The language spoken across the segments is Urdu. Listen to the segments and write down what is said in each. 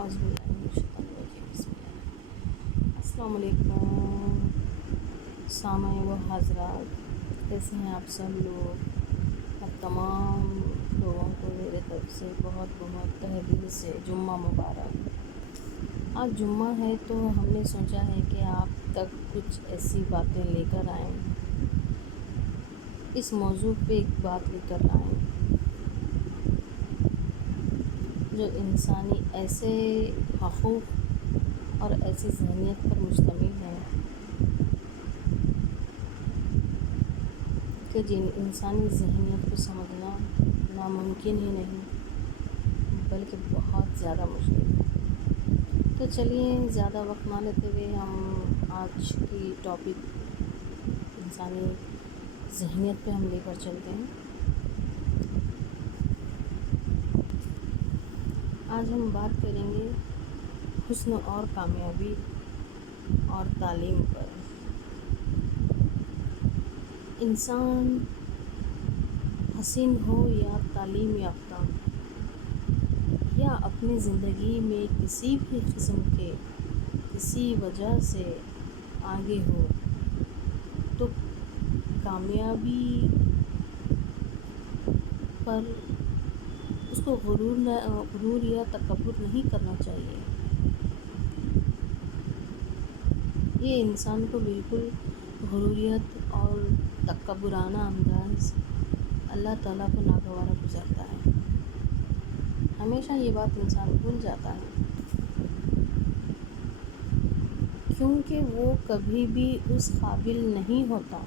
اعوذ باللہ من الشیطان الرجیم، بسم اللہ۔ السلام علیکم سامعین و حضرات، کیسے ہیں آپ سب لوگ؟ اور تمام لوگوں کو میرے طرف سے بہت بہت تہہ دل سے جمعہ مبارک۔ آج جمعہ ہے تو ہم نے سوچا ہے کہ آپ تک کچھ ایسی باتیں لے کر آئیں، اس موضوع پہ ایک بات لے کر آئیں جو انسانی ایسے حقوق اور ایسی ذہنیت پر مشتمل ہے کہ جن انسانی ذہنیت کو سمجھنا ناممکن ہی نہیں بلکہ بہت زیادہ مشکل ہے۔ تو چلیے زیادہ وقت نہ لیتے ہوئے ہم آج کی ٹاپک انسانی ذہنیت پہ ہم لے کر چلتے ہیں۔ آج ہم بات کریں گے حسن اور کامیابی اور تعلیم پر۔ انسان حسین ہو یا تعلیم یافتہ یا اپنی زندگی میں کسی بھی قسم کے کسی وجہ سے آگے ہو تو کامیابی پر اس کو غرور یا تکبر نہیں کرنا چاہیے۔ یہ انسان کو بالکل غروریت اور تکبرانہ انداز اللہ تعالیٰ کو ناگوارا گزرتا ہے۔ ہمیشہ یہ بات انسان بھول جاتا ہے کیونکہ وہ کبھی بھی اس قابل نہیں ہوتا،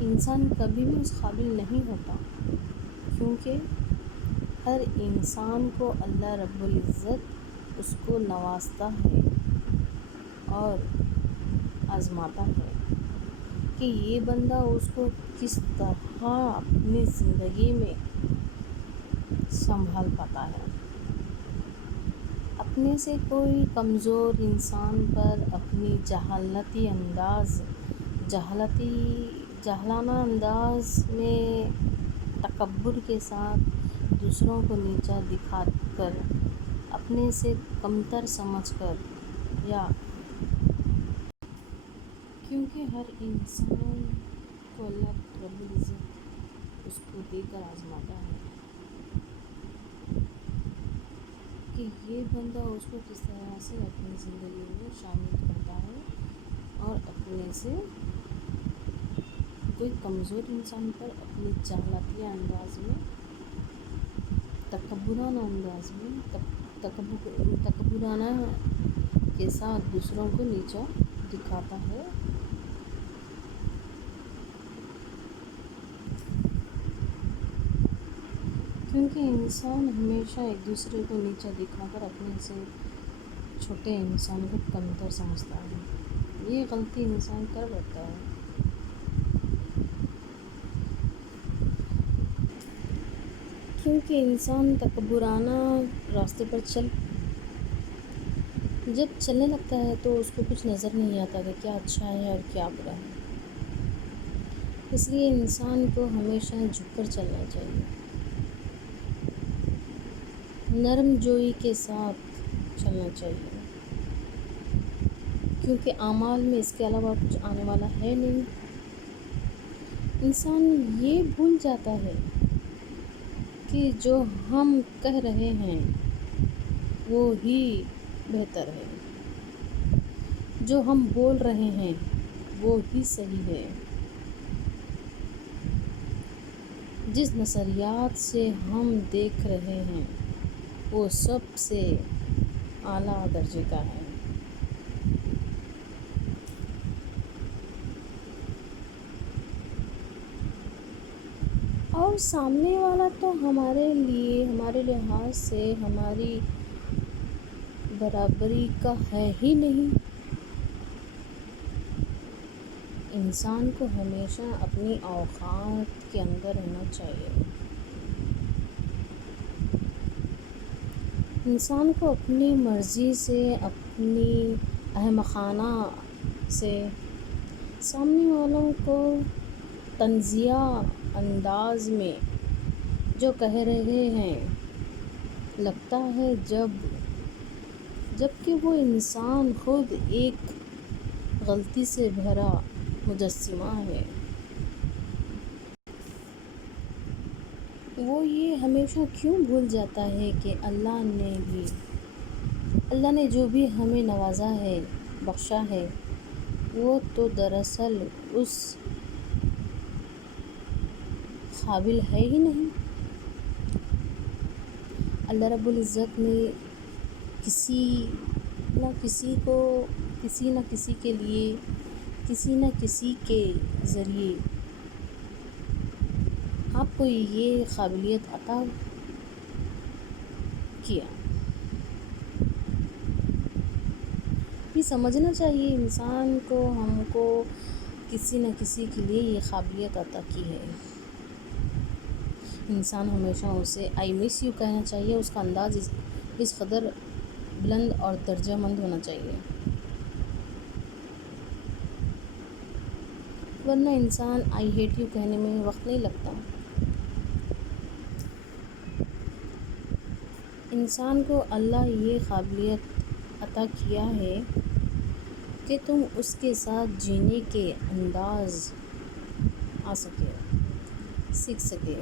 انسان کبھی بھی اس قابل نہیں ہوتا، کیونکہ ہر انسان کو اللہ رب العزت اس کو نوازتا ہے اور آزماتا ہے کہ یہ بندہ اس کو کس طرح اپنی زندگی میں سنبھال پاتا ہے۔ اپنے سے کوئی کمزور انسان پر اپنی جاہلانہ انداز میں تکبر کے ساتھ دوسروں کو نیچا دکھا کر، اپنے سے کمتر سمجھ کر، یا کیونکہ ہر انسان کو اللہ رب العزت اس کو دے کر آزماتا ہے کہ یہ بندہ اس کو کس طرح سے اپنی زندگی میں شامل کرتا ہے اور اپنے سے کوئی کمزور انسان پر اپنی جاہلانہ انداز میں تکبرانہ کے ساتھ دوسروں کو نیچا دکھاتا ہے۔ کیونکہ انسان ہمیشہ ایک دوسرے کو نیچا دکھا کر اپنے سے چھوٹے انسان کو کمتر سمجھتا ہے۔ یہ غلطی انسان کر بیٹھتا ہے۔ کیونکہ انسان تکبرانہ راستے پر جب چلنے لگتا ہے تو اس کو کچھ نظر نہیں آتا کہ کیا اچھا ہے اور کیا برا ہے۔ اس لیے انسان کو ہمیشہ جھک کر چلنا چاہیے، نرم جوئی کے ساتھ چلنا چاہیے، کیونکہ اعمال میں اس کے علاوہ کچھ آنے والا ہے نہیں۔ انسان یہ بھول جاتا ہے کہ جو ہم کہہ رہے ہیں وہ ہی بہتر ہے، جو ہم بول رہے ہیں وہ ہی صحیح ہے، جس نظریات سے ہم دیکھ رہے ہیں وہ سب سے اعلیٰ درجے کا ہے۔ اور سامنے والا تو ہمارے لحاظ سے ہماری برابری کا ہے ہی نہیں۔ انسان کو ہمیشہ اپنی اوقات کے اندر رہنا چاہیے۔ انسان کو اپنی مرضی سے، اپنی احمقانہ سے سامنے والوں کو طنزیہ انداز میں جو کہہ رہے ہیں، لگتا ہے جب جبکہ وہ انسان خود ایک غلطی سے بھرا مجسمہ ہے۔ وہ یہ ہمیشہ کیوں بھول جاتا ہے کہ اللہ نے جو بھی ہمیں نوازا ہے، بخشا ہے، وہ تو دراصل اس قابل ہے ہی نہیں۔ اللہ رب العزت نے کسی نہ کسی کے لیے، کسی نہ کسی کے ذریعے آپ کو یہ قابلیت عطا کیا۔ یہ سمجھنا چاہیے انسان کو، ہم کو کسی نہ کسی کے لیے یہ قابلیت عطا کی ہے۔ انسان ہمیشہ اسے آئی مس یو کہنا چاہیے، اس کا انداز اس قدر بلند اور درجہ مند ہونا چاہیے، ورنہ انسان آئی ہیٹ یو کہنے میں وقت نہیں لگتا۔ انسان کو اللہ یہ قابلیت عطا کیا ہے کہ تم اس کے ساتھ جینے کے انداز سیکھ سکے،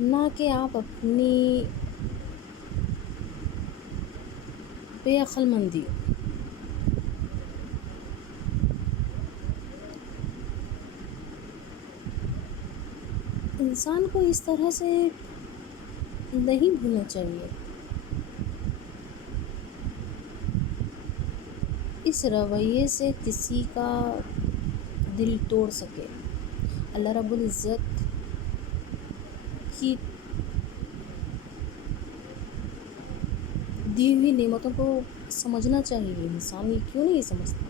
نہ کہ آپ اپنی بے عقل مندی انسان کو اس طرح سے نہیں بھولنا چاہیے، اس رویے سے کسی کا دل توڑ سکے۔ اللہ رب العزت کی دی ہوئی نعمتوں کو سمجھنا چاہیے۔ انسان یہ کیوں نہیں سمجھتا؟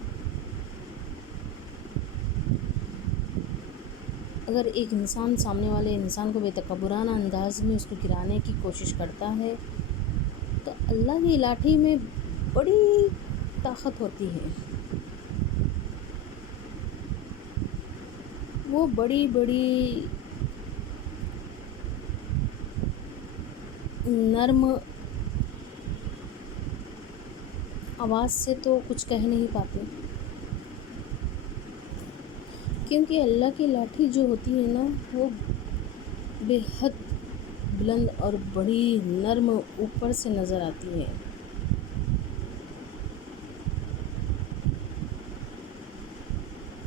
اگر ایک انسان سامنے والے انسان کو بے تکبرانہ انداز میں اس کو گرانے کی کوشش کرتا ہے تو اللہ کی لاٹھی میں بڑی طاقت ہوتی ہے، وہ بڑی بڑی نرم آواز سے تو کچھ کہہ نہیں پاتے، کیونکہ اللہ کی لاٹھی جو ہوتی ہے نا، وہ بے حد بلند اور بڑی نرم اوپر سے نظر آتی ہے۔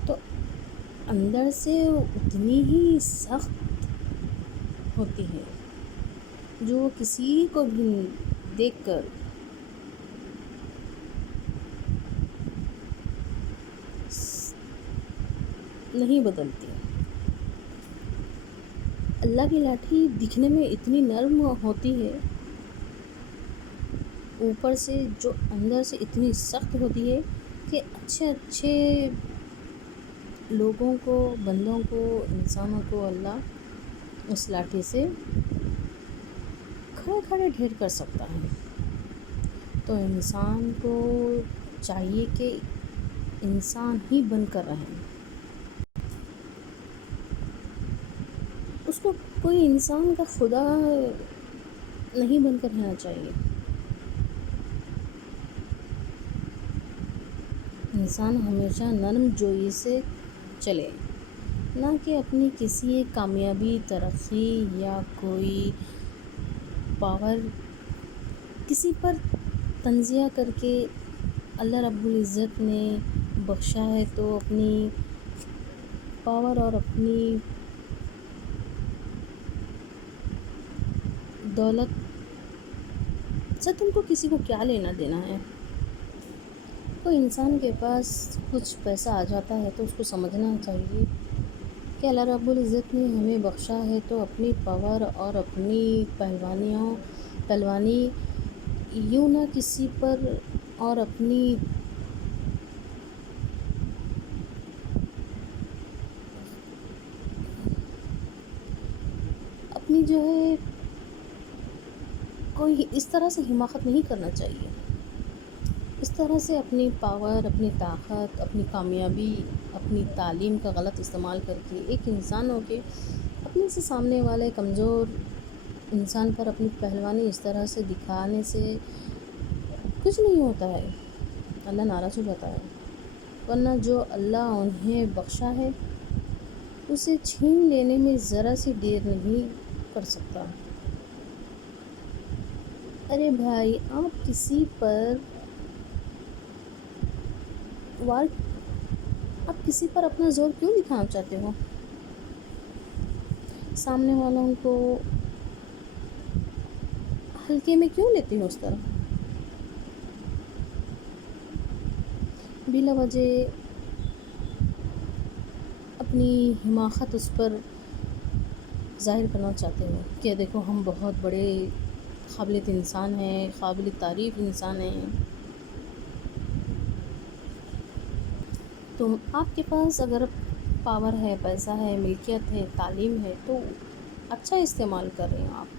تو اندر سے اتنی ہی سخت ہوتی ہے، جو کسی کو بھی دیکھ کر نہیں بدلتی۔ اللہ کی لاٹھی دکھنے میں اتنی نرم ہوتی ہے، اوپر سے جو اندر سے اتنی سخت ہوتی ہے کہ اچھے لوگوں کو، بندوں کو، انسانوں کو اللہ اس لاٹھی سے کھڑے ڈھیر کر سکتا ہے۔ تو انسان کو چاہیے کہ انسان ہی بن کر رہے، اس کو کوئی انسان کا خدا نہیں بن کر رہنا چاہیے۔ انسان ہمیشہ نرم جوئی سے چلے، نہ کہ اپنی کسی کامیابی، ترقی یا کوئی پاور کسی پر تنزیہ کر کے۔ اللہ رب العزت نے بخشا ہے تو اپنی پاور اور اپنی دولت سے تم کو کسی کو کیا لینا دینا ہے؟ کوئی انسان کے پاس کچھ پیسہ آ جاتا ہے تو اس کو سمجھنا چاہیے کہ اللہ رب العزت نے ہمیں بخشا ہے، تو اپنی پاور اور اپنی پہلوانی یوں نہ کسی پر اور اپنی جو ہے کوئی اس طرح سے حماقت نہیں کرنا چاہیے۔ اس طرح سے اپنی پاور، اپنی طاقت، اپنی کامیابی، اپنی تعلیم کا غلط استعمال کر کے ایک انسان ہو کے اپنے سے سامنے والے کمزور انسان پر اپنی پہلوانی اس طرح سے دکھانے سے کچھ نہیں ہوتا ہے، اللہ ناراض ہو جاتا ہے، ورنہ جو اللہ انہیں بخشا ہے اسے چھین لینے میں ذرا سی دیر نہیں کر سکتا۔ ارے بھائی، وار آپ کسی پر اپنا زور کیوں دکھانا چاہتے ہو؟ سامنے والوں کو ہلکے میں کیوں لیتے ہو اس طرح؟ بلا وجہ اپنی حماقت اس پر ظاہر کرنا چاہتے ہو کہ دیکھو ہم بہت بڑے قابل انسان ہیں، قابل تعریف انسان ہیں۔ آپ کے پاس اگر پاور ہے، پیسہ ہے، ملکیت ہے، تعلیم ہے تو اچھا استعمال کر رہے ہیں آپ۔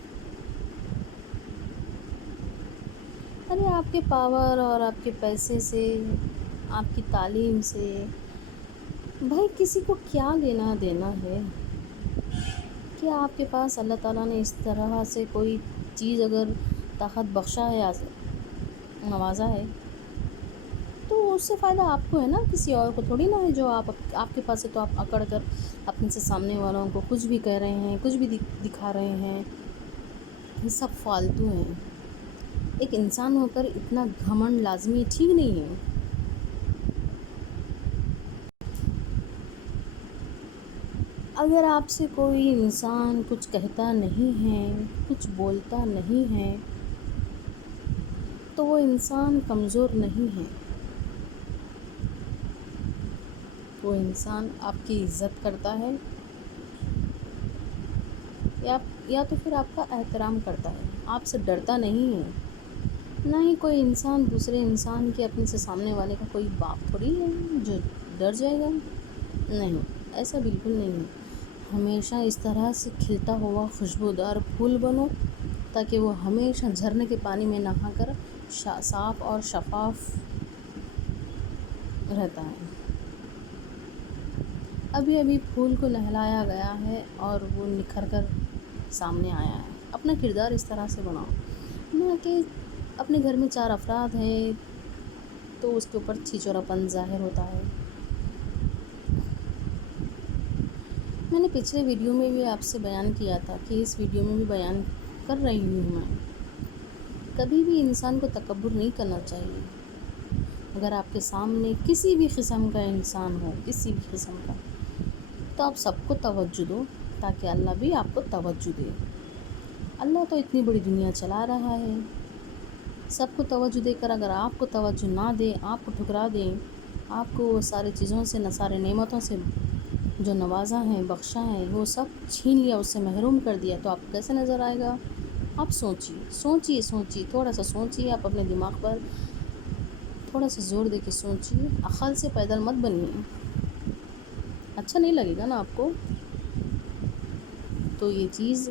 ارے آپ کے پاور اور آپ کے پیسے سے، آپ کی تعلیم سے بھائی کسی کو کیا لینا دینا ہے؟ کیا آپ کے پاس اللہ تعالیٰ نے اس طرح سے کوئی چیز اگر طاقت بخشا ہے، نوازا ہے، تو اس سے فائدہ آپ کو ہے نا، کسی اور کو تھوڑی نا ہے۔ جو آپ کے پاس ہے تو آپ اکڑ کر اپنے سے سامنے والوں کو کچھ بھی کہہ رہے ہیں، کچھ بھی دکھا رہے ہیں، یہ سب فالتو ہیں۔ ایک انسان ہو کر اتنا گھمنڈ لازمی ٹھیک نہیں ہے۔ اگر آپ سے کوئی انسان کچھ کہتا نہیں ہے، کچھ بولتا نہیں ہے، تو وہ انسان کمزور نہیں ہے، وہ انسان آپ کی عزت کرتا ہے یا تو پھر آپ کا احترام کرتا ہے، آپ سے ڈرتا نہیں ہے۔ نہ ہی کوئی انسان دوسرے انسان کے اپنے سے سامنے والے کا کوئی باپ تھوڑی ہے جو ڈر جائے گا۔ نہیں، ایسا بالکل نہیں ہے۔ ہمیشہ اس طرح سے کھلتا ہوا خوشبودار پھول بنو تاکہ وہ ہمیشہ جھرنے کے پانی میں نہا کر صاف اور شفاف رہتا ہے۔ ابھی ابھی پھول کو نہلایا گیا ہے اور وہ نکھر کر سامنے آیا ہے۔ اپنا کردار اس طرح سے بناؤ، نہ کہ اپنے گھر میں 4 افراد ہیں تو اس کے اوپر چھیچورا پن ظاہر ہوتا ہے۔ میں نے پچھلے ویڈیو میں بھی آپ سے بیان کیا تھا کہ اس ویڈیو میں بھی بیان کر رہی ہوں میں، کبھی بھی انسان کو تکبر نہیں کرنا چاہیے۔ اگر آپ کے سامنے کسی بھی قسم کا انسان ہو، کسی بھی قسم کا، تو آپ سب کو توجہ دو تاکہ اللہ بھی آپ کو توجہ دے۔ اللہ تو اتنی بڑی دنیا چلا رہا ہے، سب کو توجہ دے کر اگر آپ کو توجہ نہ دے، آپ کو ٹھکرا دیں، آپ کو وہ سارے چیزوں سے، سارے نعمتوں سے جو نوازا ہے، بخشا ہے، وہ سب چھین لیا، اس سے محروم کر دیا، تو آپ کو کیسے نظر آئے گا؟ آپ سوچیے، تھوڑا سا سوچیے، آپ اپنے دماغ پر تھوڑا سا زور دے کے سوچیے، عقل سے پیدل مت بنیے، اچھا نہیں لگے گا نا آپ کو؟ تو یہ چیز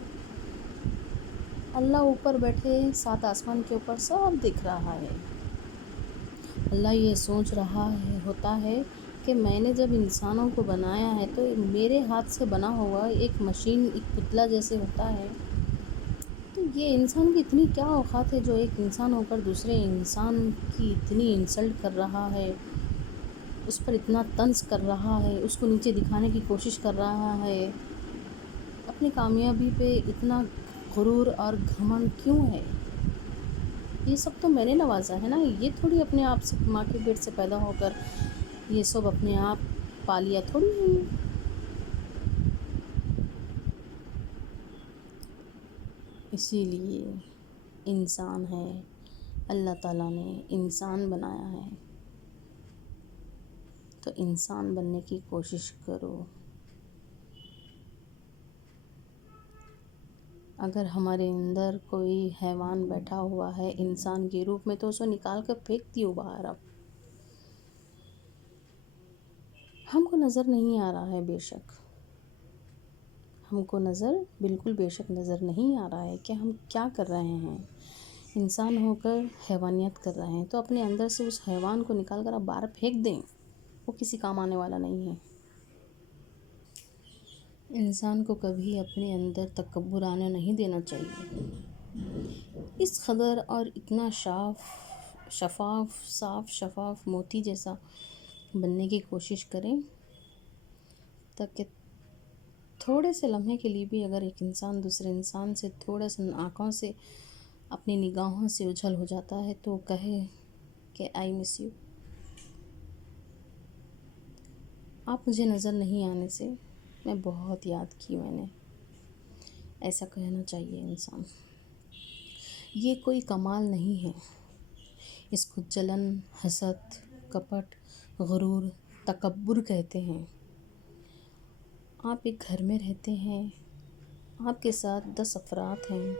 اللہ اوپر بیٹھے 7 آسمان کے اوپر سب دیکھ رہا ہے۔ اللہ یہ سوچ رہا ہوتا ہے کہ میں نے جب انسانوں کو بنایا ہے تو میرے ہاتھ سے بنا ہوا ایک مشین، ایک پتلا جیسے ہوتا ہے، تو یہ انسان کی اتنی کیا اوقات ہے جو ایک انسان ہو کر دوسرے انسان کی اتنی انسلٹ کر رہا ہے، اس پر اتنا طنز کر رہا ہے، اس کو نیچے دکھانے کی کوشش کر رہا ہے۔ اپنی کامیابی پہ اتنا غرور اور گھمنڈ کیوں ہے؟ یہ سب تو میں نے نوازا ہے نا، یہ تھوڑی اپنے آپ سے ماں کے پیٹ سے پیدا ہو کر یہ سب اپنے آپ پا لیا تھوڑی ہے۔ اسی لیے انسان ہے، اللہ تعالیٰ نے انسان بنایا ہے، تو انسان بننے کی کوشش کرو۔ اگر ہمارے اندر کوئی حیوان بیٹھا ہوا ہے انسان کے روپ میں تو اسے نکال کر پھینک دیو باہر۔ اب ہم کو نظر نہیں آ رہا ہے، بے شک ہم کو بالکل بے شک نظر نہیں آ رہا ہے کہ ہم کیا کر رہے ہیں۔ انسان ہو کر حیوانیت کر رہے ہیں تو اپنے اندر سے اس حیوان کو نکال کر آپ باہر پھینک دیں، وہ کسی کام آنے والا نہیں ہے۔ انسان کو کبھی اپنے اندر تکبر آنے نہیں دینا چاہیے. اس قدر اور اتنا صاف شفاف موتی جیسا بننے کی کوشش کریں تاکہ تھوڑے سے لمحے کے لیے بھی اگر ایک انسان دوسرے انسان سے تھوڑا سا آنکھوں سے اپنی نگاہوں سے اجھل ہو جاتا ہے تو کہے کہ آئی مس یو. آپ مجھے نظر نہیں آنے سے میں بہت یاد کی میں نے. ایسا کہنا چاہیے انسان. یہ کوئی کمال نہیں ہے. اس کو جلن، حسد، کپٹ، غرور، تکبر کہتے ہیں. آپ ایک گھر میں رہتے ہیں، آپ کے ساتھ 10 افراد ہیں،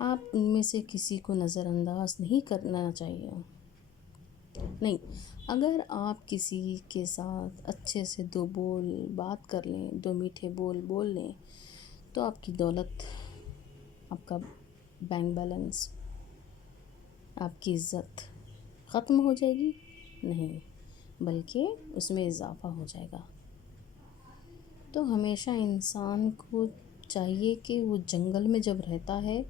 آپ ان میں سے کسی کو نظر انداز نہیں کرنا چاہیے. نہیں، اگر آپ کسی کے ساتھ اچھے سے 2 بول بات کر لیں، 2 میٹھے بول لیں تو آپ کی دولت، آپ کا بینک بیلنس، آپ کی عزت ختم ہو جائے گی؟ نہیں، بلکہ اس میں اضافہ ہو جائے گا. تو ہمیشہ انسان کو چاہیے کہ وہ جنگل میں جب رہتا ہے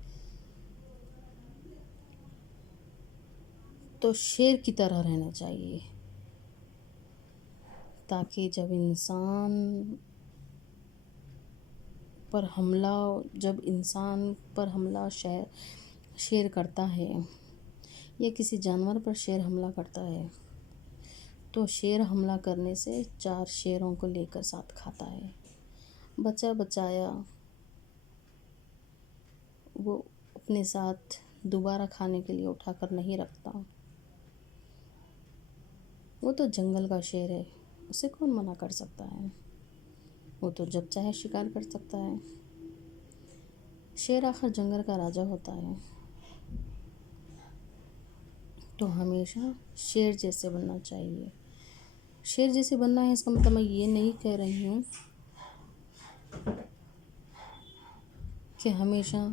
تو شیر کی طرح رہنا چاہیے، تاکہ جب انسان پر حملہ شیر کرتا ہے یا کسی جانور پر شیر حملہ کرتا ہے تو شیر حملہ کرنے سے 4 شیروں کو لے کر ساتھ کھاتا ہے. بچایا وہ اپنے ساتھ دوبارہ کھانے کے لیے اٹھا کر نہیں رکھتا. وہ تو جنگل کا شیر ہے، اسے کون منع کر سکتا ہے؟ وہ تو جب چاہے شکار کر سکتا ہے. شیر آخر جنگل کا راجا ہوتا ہے. تو ہمیشہ شیر جیسے بننا چاہیے. شیر جیسے بننا ہے اس کا مطلب میں یہ نہیں کہہ رہی ہوں کہ ہمیشہ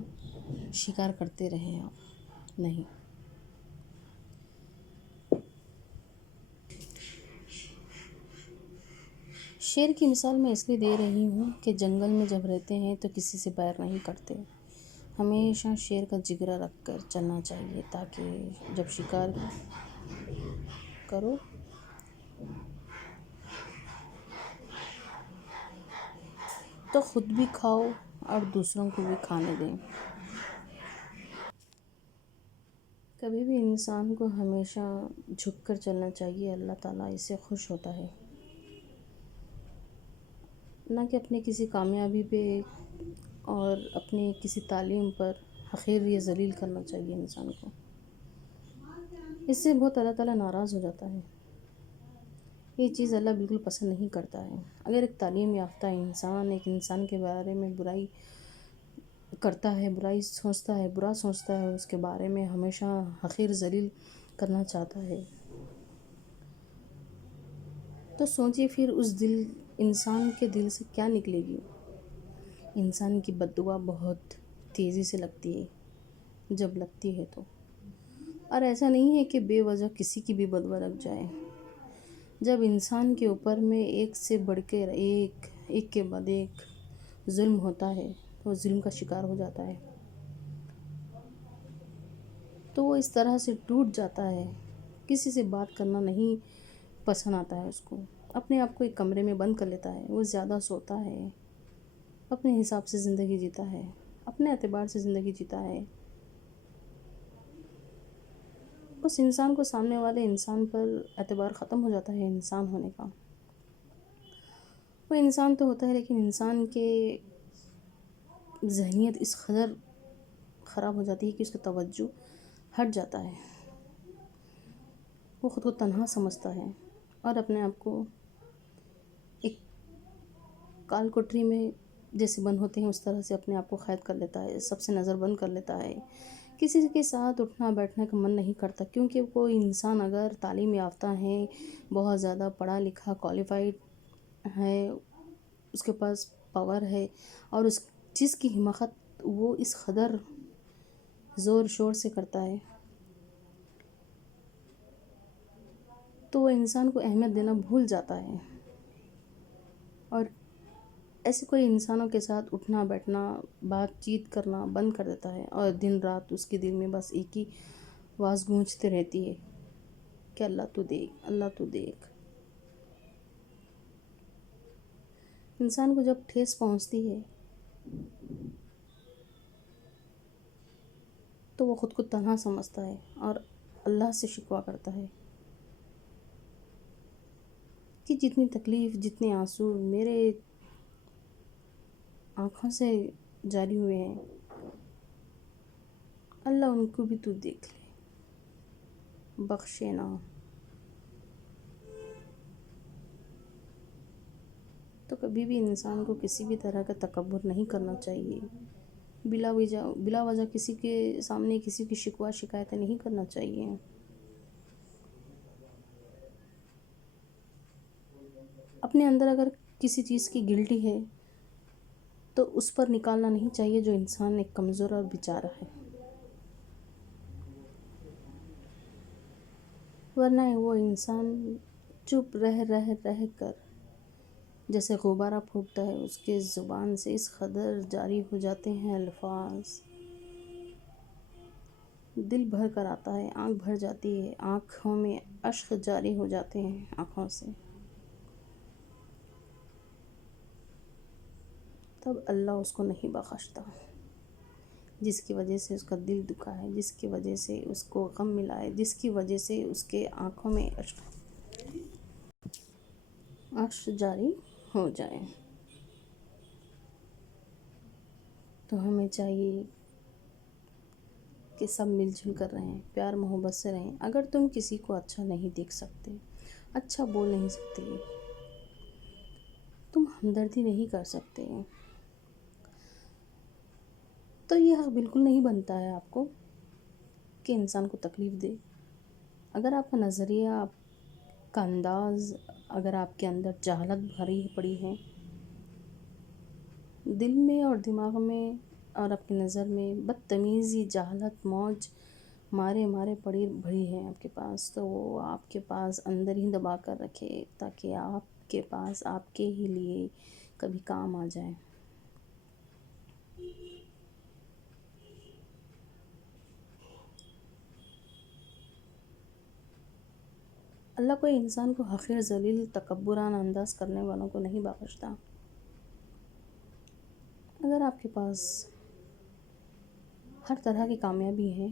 شکار کرتے رہیں آپ. نہیں، شیر کی مثال میں اس لیے دے رہی ہوں کہ جنگل میں جب رہتے ہیں تو کسی سے بیر نہیں کرتے. ہمیشہ شیر کا جگرا رکھ کر چلنا چاہیے تاکہ جب شکار کرو تو خود بھی کھاؤ اور دوسروں کو بھی کھانے دیں. کبھی بھی انسان کو ہمیشہ جھک کر چلنا چاہیے. اللہ تعالیٰ اس سے خوش ہوتا ہے. نہ کہ اپنے کسی کامیابی پہ اور اپنے کسی تعلیم پر حقیر یا ذلیل کرنا چاہیے انسان کو. اس سے بہت اللہ تعالیٰ ناراض ہو جاتا ہے. یہ چیز اللہ بالکل پسند نہیں کرتا ہے. اگر ایک تعلیم یافتہ انسان ایک انسان کے بارے میں برائی کرتا ہے، برائی سوچتا ہے، برا سوچتا ہے، اس کے بارے میں ہمیشہ حقیر ذلیل کرنا چاہتا ہے تو سوچیے پھر اس انسان کے دل سے کیا نکلے گی. انسان کی بد دعا بہت تیزی سے لگتی ہے جب لگتی ہے تو. اور ایسا نہیں ہے کہ بے وجہ کسی کی بھی بد دعا لگ جائے. جب انسان کے اوپر میں ایک سے بڑھ کر ایک کے بعد ایک ظلم ہوتا ہے تو وہ ظلم کا شکار ہو جاتا ہے تو وہ اس طرح سے ٹوٹ جاتا ہے. کسی سے بات کرنا نہیں پسند آتا ہے اس کو. اپنے آپ کو ایک کمرے میں بند کر لیتا ہے. وہ زیادہ سوتا ہے، اپنے حساب سے زندگی جیتا ہے، اپنے اعتبار سے زندگی جیتا ہے. اس انسان کو سامنے والے انسان پر اعتبار ختم ہو جاتا ہے انسان ہونے کا. وہ انسان تو ہوتا ہے لیکن انسان کے ذہنیت اس قدر خراب ہو جاتی ہے کہ اس کا توجہ ہٹ جاتا ہے. وہ خود کو تنہا سمجھتا ہے اور اپنے آپ کو ایک کال کوٹری میں جیسے بند ہوتے ہیں اس طرح سے اپنے آپ کو قید کر لیتا ہے. سب سے نظر بند کر لیتا ہے. کسی کے ساتھ اٹھنا بیٹھنے کا من نہیں کرتا کیونکہ کوئی انسان اگر تعلیم یافتہ ہے، بہت زیادہ پڑھا لکھا کوالیفائڈ ہے، اس کے پاس پاور ہے اور اس چیز کی حماقت وہ اس قدر زور شور سے کرتا ہے تو وہ انسان کو اہمیت دینا بھول جاتا ہے. اور ایسے کوئی انسانوں کے ساتھ اٹھنا بیٹھنا بات چیت کرنا بند کر دیتا ہے، اور دن رات اس کے دل میں بس ایک ہی آواز گونجتی رہتی ہے کہ اللہ تو دیکھ، اللہ تو دیکھ۔ انسان کو جب ٹھیس پہنچتی ہے تو وہ خود کو تنہا سمجھتا ہے اور اللہ سے شکوہ کرتا ہے کہ جتنی تکلیف، جتنے آنسو میرے آنکھوں سے جاری ہوئے ہیں، اللہ ان کو بھی تو دیکھ لے، بخشے نا۔ تو کبھی بھی انسان کو کسی بھی طرح کا تکبر نہیں کرنا چاہیے، بلا وجہ کسی کے سامنے کسی کی شکوہ شکایتیں نہیں کرنا چاہیے۔ اپنے اندر اگر کسی چیز کی گلٹی ہے تو اس پر نکالنا نہیں چاہیے جو انسان ایک کمزور اور بیچارہ ہے، ورنہ وہ انسان چپ رہ کر جیسے غبارہ پھوٹتا ہے، اس کے زبان سے اس قدر جاری ہو جاتے ہیں الفاظ، دل بھر کر آتا ہے، آنکھ بھر جاتی ہے، آنکھوں میں اشک جاری ہو جاتے ہیں آنکھوں سے، تب اللہ اس کو نہیں بخشتا، جس کی وجہ سے اس کا دل دکھا ہے، جس کی وجہ سے اس کو غم ملا ہے، جس کی وجہ سے اس کے آنکھوں میں اشک جاری ہو جائے۔ تو ہمیں چاہیے کہ سب مل جل کر رہیں، پیار محبت سے رہیں۔ اگر تم کسی کو اچھا نہیں دیکھ سکتے، اچھا بول نہیں سکتے، تم ہمدردی نہیں کر سکتے، تو یہ حق بالکل نہیں بنتا ہے آپ کو کہ انسان کو تکلیف دے۔ اگر آپ کا نظریہ، آپ کا انداز، اگر آپ کے اندر جہالت بھری پڑی ہے، دل میں اور دماغ میں اور اپنی نظر میں بدتمیزی، جہالت، موج مارے بڑی ہے آپ کے پاس، تو وہ آپ کے پاس اندر ہی دبا کر رکھے تاکہ آپ کے پاس آپ کے ہی لیے کبھی کام آ جائے۔ اللہ کوئی انسان کو حقیر، ذلیل، تکبرانہ انداز کرنے والوں کو نہیں بخشتا۔ اگر آپ کے پاس ہر طرح کی کامیابی ہے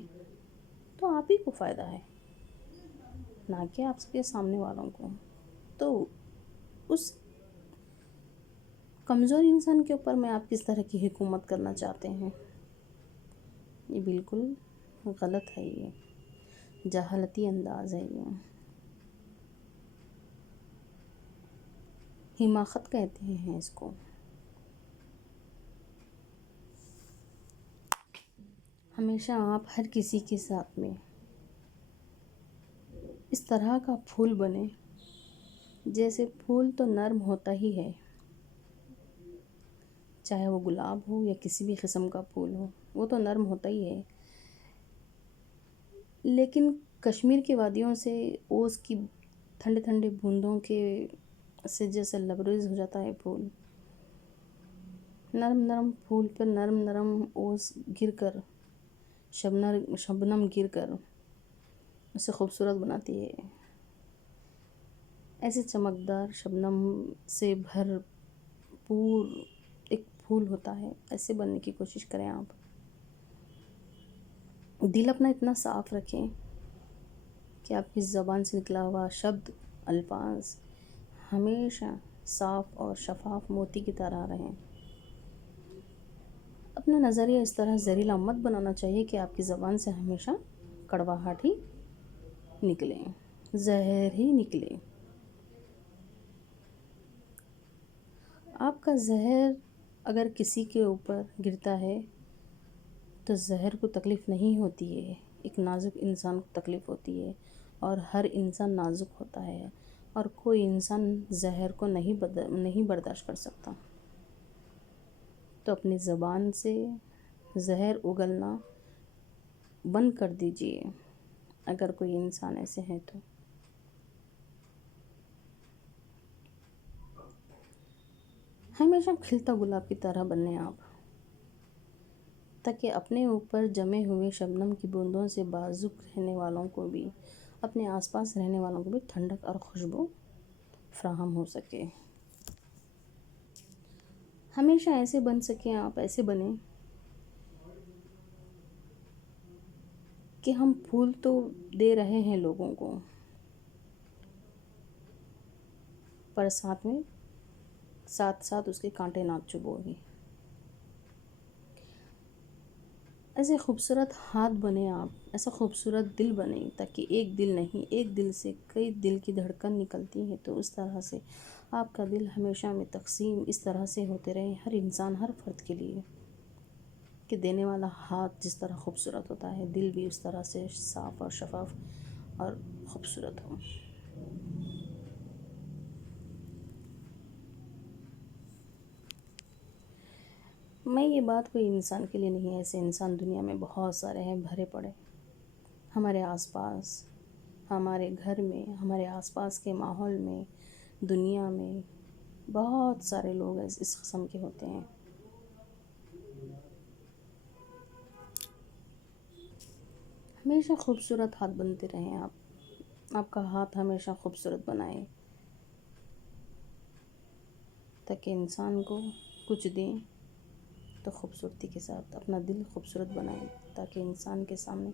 تو آپ ہی کو فائدہ ہے، نہ کہ آپ کے سامنے والوں کو۔ تو اس کمزور انسان کے اوپر میں آپ کس طرح کی حکومت کرنا چاہتے ہیں؟ یہ بالکل غلط ہے، یہ جہالتی انداز ہے، یہ حماقت کہتے ہیں اس کو۔ ہمیشہ آپ ہر کسی کے ساتھ میں اس طرح کا پھول بنے، جیسے پھول تو نرم ہوتا ہی ہے، چاہے وہ گلاب ہو یا کسی بھی قسم کا پھول ہو، وہ تو نرم ہوتا ہی ہے، لیکن کشمیر کی وادیوں سے اوس کی ٹھنڈے بوندوں کے سے جیسے لبریز ہو جاتا ہے پھول، نرم پھول پر نرم اوس گر کر، شبنم گر کر اسے خوبصورت بناتی ہے۔ ایسے چمکدار شبنم سے بھرپور ایک پھول ہوتا ہے، ایسے بننے کی کوشش کریں آپ۔ دل اپنا اتنا صاف رکھیں کہ آپ کی زبان سے نکلا ہوا شبد، الفاظ ہمیشہ صاف اور شفاف موتی کی طرح رہیں۔ اپنا نظریہ اس طرح زہریلا مت بنانا چاہیے کہ آپ کی زبان سے ہمیشہ کڑواہٹ ہی نکلے، زہر ہی نکلے۔ آپ کا زہر اگر کسی کے اوپر گرتا ہے تو زہر کو تکلیف نہیں ہوتی ہے، ایک نازک انسان کو تکلیف ہوتی ہے، اور ہر انسان نازک ہوتا ہے، اور کوئی انسان زہر کو نہیں برداشت کر سکتا۔ تو اپنی زبان سے زہر اگلنا بند کر دیجئے اگر کوئی انسان ایسے ہیں تو۔ ہمیشہ کھلتا گلاب کی طرح بنیں آپ، تاکہ اپنے اوپر جمے ہوئے شبنم کی بوندوں سے بازک رہنے والوں کو بھی، اپنے آس پاس رہنے والوں کو بھی ٹھنڈک اور خوشبو فراہم ہو سکے۔ ہمیشہ ایسے بن سکیں آپ، ایسے بنیں کہ ہم پھول تو دے رہے ہیں لوگوں کو، پر ساتھ میں ساتھ ساتھ اس کے کانٹے نہ چبھوئیں۔ ایسے خوبصورت ہاتھ بنیں آپ، ایسا خوبصورت دل بنیں، تاکہ ایک دل نہیں، ایک دل سے کئی دل کی دھڑکن نکلتی ہے، تو اس طرح سے آپ کا دل ہمیشہ میں تقسیم اس طرح سے ہوتے رہے، ہر انسان، ہر فرد کے لیے، کہ دینے والا ہاتھ جس طرح خوبصورت ہوتا ہے، دل بھی اس طرح سے صاف اور شفاف اور خوبصورت ہو۔ میں یہ بات کوئی انسان کے لیے نہیں، ایسے انسان دنیا میں بہت سارے ہیں، بھرے پڑے، ہمارے آس پاس، ہمارے گھر میں، ہمارے آس پاس کے ماحول میں، دنیا میں بہت سارے لوگ اس قسم کے ہوتے ہیں۔ ہمیشہ خوبصورت ہاتھ بنتے رہیں آپ کا ہاتھ ہمیشہ خوبصورت بنائیں، تاکہ انسان کو کچھ دیں تو خوبصورتی کے ساتھ، اپنا دل خوبصورت بنائیں، تاکہ انسان کے سامنے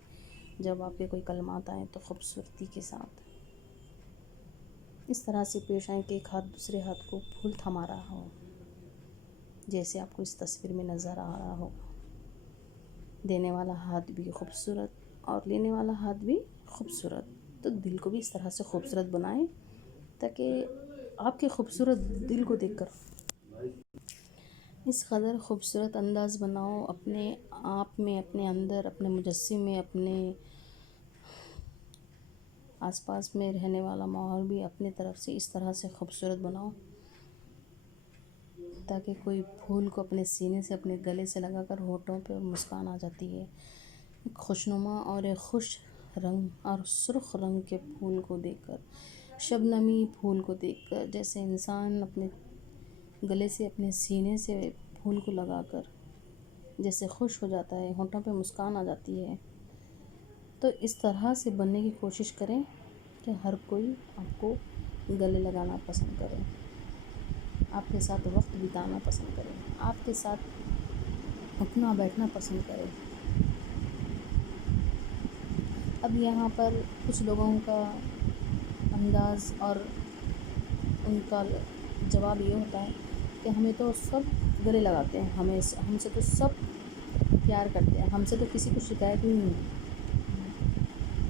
جب آپ کے کوئی کلمات آئیں تو خوبصورتی کے ساتھ اس طرح سے پیش آئیں کہ ایک ہاتھ دوسرے ہاتھ کو پھول تھما رہا ہو، جیسے آپ کو اس تصویر میں نظر آ رہا ہو۔ دینے والا ہاتھ بھی خوبصورت اور لینے والا ہاتھ بھی خوبصورت، تو دل کو بھی اس طرح سے خوبصورت بنائیں، تاکہ آپ کے خوبصورت دل کو دیکھ کر اس قدر خوبصورت انداز بناؤ اپنے آپ میں، اپنے اندر، اپنے مجسم میں، اپنے آس پاس میں رہنے والا ماحول بھی اپنے طرف سے اس طرح سے خوبصورت بناؤ، تاکہ کوئی پھول کو اپنے سینے سے، اپنے گلے سے لگا کر ہونٹوں پہ مسکان آ جاتی ہے۔ ایک خوشنما اور ایک خوش رنگ اور سرخ رنگ کے پھول کو دیکھ کر، شبنمی پھول کو دیکھ کر، جیسے انسان اپنے گلے سے، اپنے سینے سے پھول کو لگا کر جیسے خوش ہو جاتا ہے، ہونٹوں پہ مسکان آ جاتی ہے، تو اس طرح سے بننے کی کوشش کریں کہ ہر کوئی آپ کو گلے لگانا پسند کرے، آپ کے ساتھ وقت بتانا پسند کرے، آپ کے ساتھ اٹھنا بیٹھنا پسند کرے۔ اب یہاں پر کچھ لوگوں کا انداز اور ان کا جواب یہ ہوتا ہے کہ ہمیں تو سب گلے لگاتے ہیں، ہم سے تو سب پیار کرتے ہیں، ہم سے تو کسی کو شکایت ہی نہیں ہے۔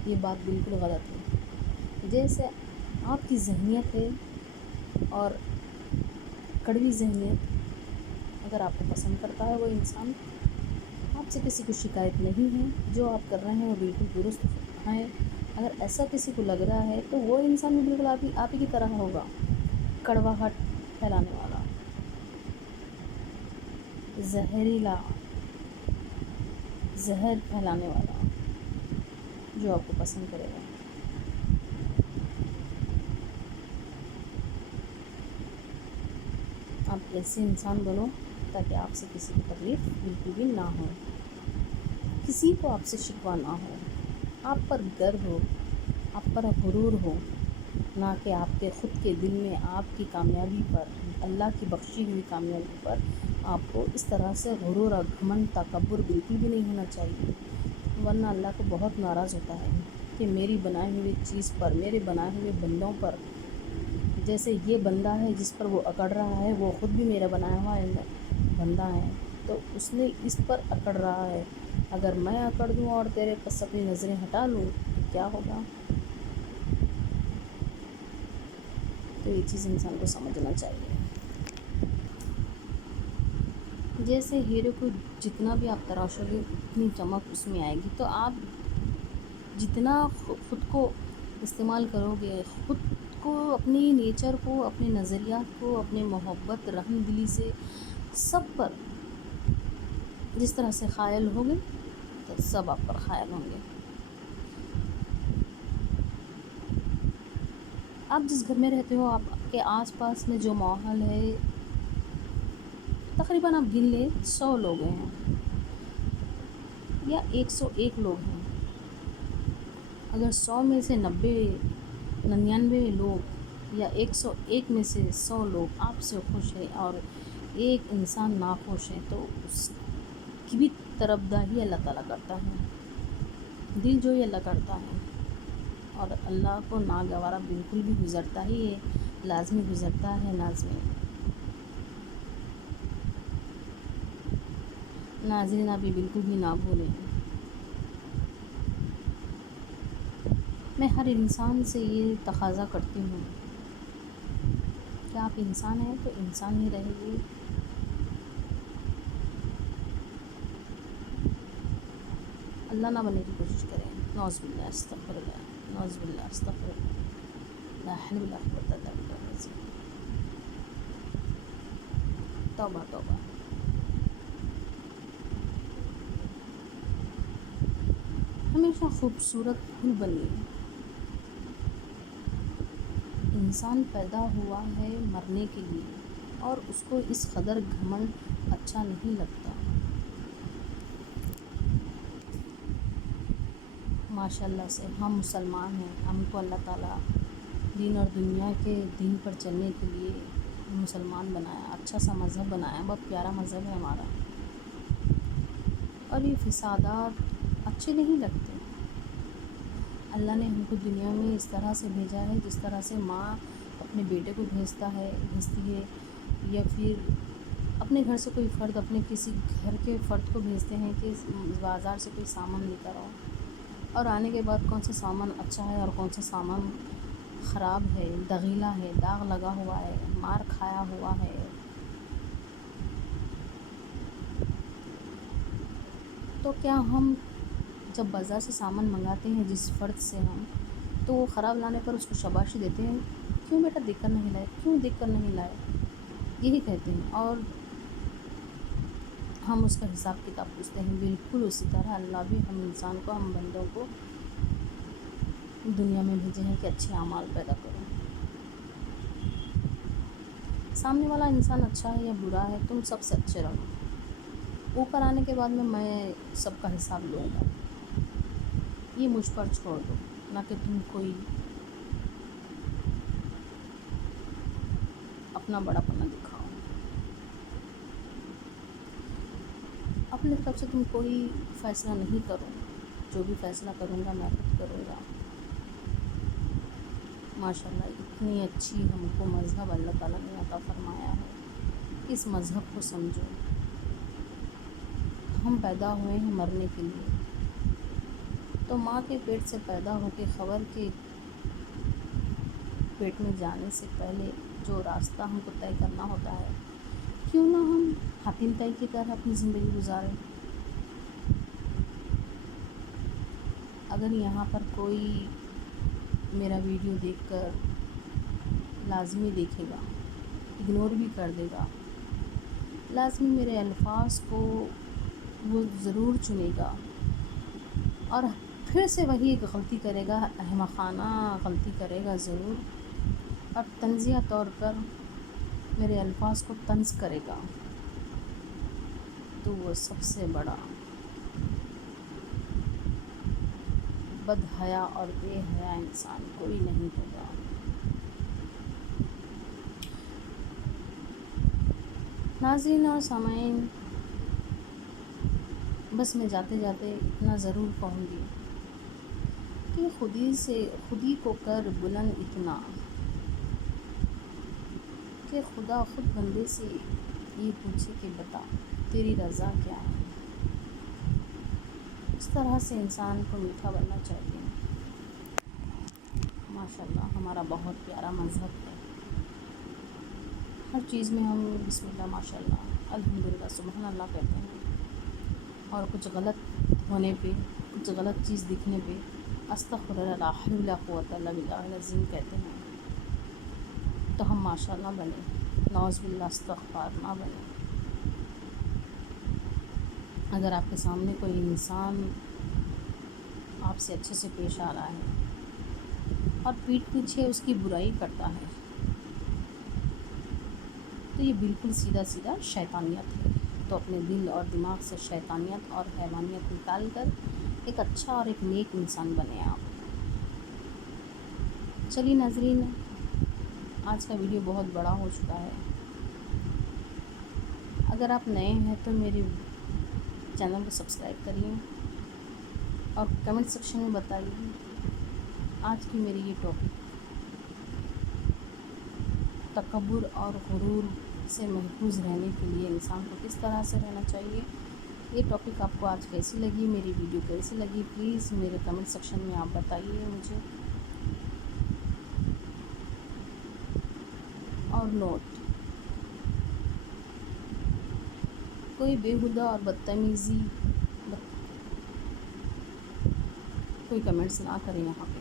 یہ بات بالکل غلط ہے۔ جیسے آپ کی ذہنیت ہے اور کڑوی ذہنیت، اگر آپ کو پسند کرتا ہے وہ انسان، آپ سے کسی کو شکایت نہیں ہے، جو آپ کر رہے ہیں وہ بالکل درست ہیں۔ اگر ایسا کسی کو لگ رہا ہے تو وہ انسان بھی بالکل آپ ہی کی طرح ہوگا، کڑواہٹ پھیلانے والا، زہریلا، زہر پھیلانے والا، جو آپ کو پسند کرے گا۔ آپ ایسے انسان بنو تاکہ آپ سے کسی کی تکلیف بالکل بھی نہ ہو، کسی کو آپ سے شکوہ نہ ہو، آپ پر گرو ہو، آپ پر غرور ہو، نہ کہ آپ کے خود کے دل میں آپ کی کامیابی پر، اللہ کی بخشی ہوئی کامیابی پر آپ کو اس طرح سے غرور اور گھمنڈ، تکبر بالکل بھی نہیں ہونا چاہیے، ورنہ اللہ کو بہت ناراض ہوتا ہے کہ میری بنائی ہوئی چیز پر، میرے بنائے ہوئے بندوں پر، جیسے یہ بندہ ہے جس پر وہ اکڑ رہا ہے، وہ خود بھی میرا بنایا ہوا بندہ ہے، تو اس نے اس پر اکڑ رہا ہے، اگر میں اکڑ دوں اور تیرے پاس اپنی نظریں ہٹا لوں تو کیا ہوگا؟ تو یہ چیز انسان کو سمجھنا چاہیے۔ جیسے ہیرے کو جتنا بھی آپ تراشو گے اتنی چمک اس میں آئے گی، تو آپ جتنا خود کو استعمال کرو گے، خود کو، اپنی نیچر کو، اپنے نظریات کو، اپنے محبت، رحم دلی سے سب پر جس طرح سے قائل ہوگے تو سب آپ پر قائل ہوں گے۔ آپ جس گھر میں رہتے ہو، آپ کے آس پاس میں جو ماحول ہے، تقریباً آپ گن لیں 100 لوگ ہیں یا 101 لوگ ہیں. اگر 100 میں سے 99 لوگ یا 101 میں سے 100 لوگ آپ سے خوش ہیں اور ایک انسان ناخوش ہے تو اس کی بھی طرفداری اللہ تعالیٰ کرتا ہے. دل جو ہی اللہ کرتا ہے، اور اللہ کو ناگوارا بالکل بھی گزرتا ہی ہے، لازمی گزرتا ہے. ناظرین آپ یہ بالکل بھی نہ بھولیں. میں ہر انسان سے یہ تقاضا کرتی ہوں کہ آپ انسان ہیں تو انسان ہی رہے گی. اللہ نہ بننے کی کوشش کریں. نعوذ باللہ، استغفر اللہ، نعوذ باللہ، استغفر اللہ، لا حول ولا قوة الا باللہ. توبہ توبہ. ہمیشہ خوبصورت پھول بنیے. انسان پیدا ہوا ہے مرنے کے لیے، اور اس کو اس قدر گھمنڈ اچھا نہیں لگتا. ماشاء اللہ سے ہم مسلمان ہیں، ہم کو اللہ تعالیٰ دین اور دنیا کے دین پر چلنے کے لیے مسلمان بنایا، اچھا سا مذہب بنایا، بہت پیارا مذہب ہے ہمارا. اور یہ فسادات اچھے نہیں لگتے. اللہ نے ہم کو دنیا میں اس طرح سے بھیجا ہے جس طرح سے ماں اپنے بیٹے کو بھیجتی ہے، یا پھر اپنے گھر سے کوئی فرد اپنے کسی گھر کے فرد کو بھیجتے ہیں کہ بازار سے کوئی سامان لے کر آؤ، اور آنے کے بعد کون سا سامان اچھا ہے اور کون سا سامان خراب ہے، دغیلا ہے، داغ لگا ہوا ہے، مار کھایا ہوا ہے. تو کیا ہم جب بازار سے سامان منگاتے ہیں جس فرد سے ہم، تو وہ خراب لانے پر اس کو شاباشی دیتے ہیں، کیوں بیٹا دیکھ کر نہیں لائے، کیوں دیکھ کر نہیں لائے، یہی کہتے ہیں. اور ہم اس کا حساب کتاب پوچھتے ہیں. بالکل اسی طرح اللہ بھی ہم انسان کو، ہم بندوں کو دنیا میں بھیجے ہیں کہ اچھے اعمال پیدا کرو. سامنے والا انسان اچھا ہے یا برا ہے، تم سب سے اچھے رہو. اوپر آنے کے بعد میں سب کا حساب لوں گا، یہ مجھ پر چھوڑ دو. نہ کہ تم کوئی اپنا بڑا پنا دکھاؤ. اپنے طرف سے تم کوئی فیصلہ نہیں کرو. جو بھی فیصلہ کروں گا میں خود کروں گا. ماشاء اللہ اتنی اچھی ہم کو مذہب اللہ تعالیٰ نے عطا فرمایا ہے. اس مذہب کو سمجھو. ہم پیدا ہوئے ہیں مرنے کے لیے، تو ماں کے پیٹ سے پیدا ہو کے خبر کے پیٹ میں جانے سے پہلے جو راستہ ہم کو طے کرنا ہوتا ہے، کیوں نہ ہم حتیم طے کی طرح اپنی زندگی گزاریں. اگر یہاں پر کوئی میرا ویڈیو دیکھ کر لازمی دیکھے گا، اگنور بھی کر دے گا، لازمی میرے الفاظ کو وہ ضرور چنے گا، اور پھر سے وہی ایک غلطی کرے گا، احمقانہ غلطی کرے گا ضرور، اور طنزیہ طور پر میرے الفاظ کو طنز کرے گا، تو وہ سب سے بڑا بد حیا اور بے حیا انسان کوئی نہیں ہوگا. ناظرین اور سامعین، بس میں جاتے جاتے اتنا ضرور کہوں گی کہ خودی کو کر بلند اتنا کہ خدا خود بندے سے یہ پوچھے کہ بتا تیری رضا کیا ہے. اس طرح سے انسان کو میٹھا بننا چاہیے. ماشاءاللہ ہمارا بہت پیارا مذہب ہے. ہر چیز میں ہم بسم اللہ ماشاءاللہ الحمدللہ سبحان اللہ کہتے ہیں، اور کچھ غلط ہونے پہ، کچھ غلط چیز دکھنے پہ استغفر اللہ لا حول ولا قوة الا باللہ العظیم کہتے ہیں. تو ہم ماشاءاللہ بنیں، نعوذ باللہ استغفار نہ بنیں. اگر آپ کے سامنے کوئی انسان آپ سے اچھے سے پیش آ رہا ہے اور پیٹھ پیچھے اس کی برائی کرتا ہے، تو یہ بالکل سیدھا سیدھا شیطانیت ہے۔ تو اپنے دل اور دماغ سے شیطانیت اور حیوانیت نکال کر ایک اچھا اور ایک نیک انسان بنے آپ۔ چلیے ناظرین، آج کا ویڈیو بہت بڑا ہو چکا ہے۔ اگر آپ نئے ہیں تو میرے چینل کو سبسکرائب کریے اور کمنٹ سیکشن میں بتائیے آج کی میری یہ ٹاپک تکبر اور غرور سے محفوظ رہنے کے لیے انسان کو کس طرح سے رہنا چاہیے۔ یہ ٹاپک آپ کو آج کیسی لگی، میری ویڈیو کیسی لگی، پلیز میرے کمنٹ سیکشن میں آپ بتائیے مجھے۔ اور نوٹ، کوئی بیہودہ اور بدتمیزی کوئی کمنٹس نہ کریں یہاں پہ۔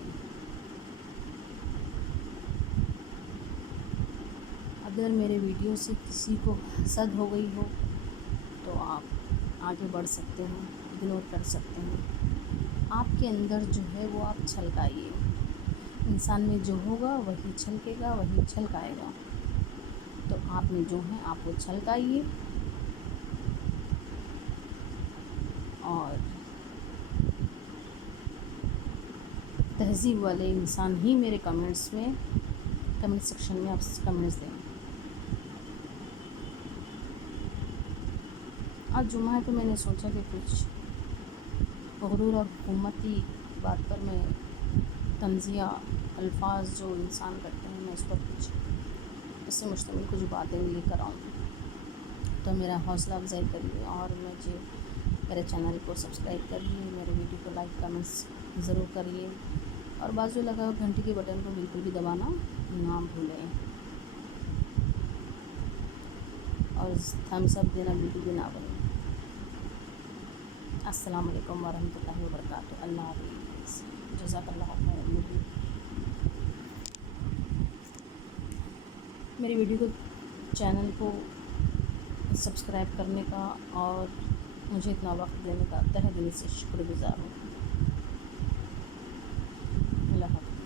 اگر میرے ویڈیو سے کسی کو حسد ہو گئی ہو تو آپ آگے بڑھ سکتے ہیں، اگنور کر سکتے ہیں۔ آپ کے اندر جو ہے وہ آپ چھلکائیے۔ انسان میں جو ہوگا وہی چھلکے گا، وہی چھلکائے گا۔ تو آپ میں جو ہے آپ وہ چھلکائیے اور تہذیب والے انسان ہی میرے کمنٹ سیکشن میں آپ کمنٹس دیں۔ آج جمعہ ہے تو میں نے سوچا کہ کچھ غرور اور حکومتی بات پر میں طنزیہ الفاظ جو انسان کرتے ہیں میں اس پر کچھ اس سے مشتمل کچھ باتیں لے کر آؤں۔ تو میرا حوصلہ افزائی کریے اور مجھے میرے چینل کو سبسکرائب کریے، میرے ویڈیو کو لائک کمنٹس ضرور کریے اور بازو لگا ہوئے گھنٹی کے بٹن کو بالکل بھی دبانا نہ بھولیں اور تھمس اپ دینا بالکل بھی نہ بھولیں۔ السلام علیکم ورحمۃ اللہ وبرکاتہ۔ اللہ حافظ، جزاک اللہ خیر۔ میری ویڈیو کو چینل کو سبسکرائب کرنے کا اور مجھے اتنا وقت دینے کا تہہ دل سے شکر گزار ہوں۔ اللہ حافظ۔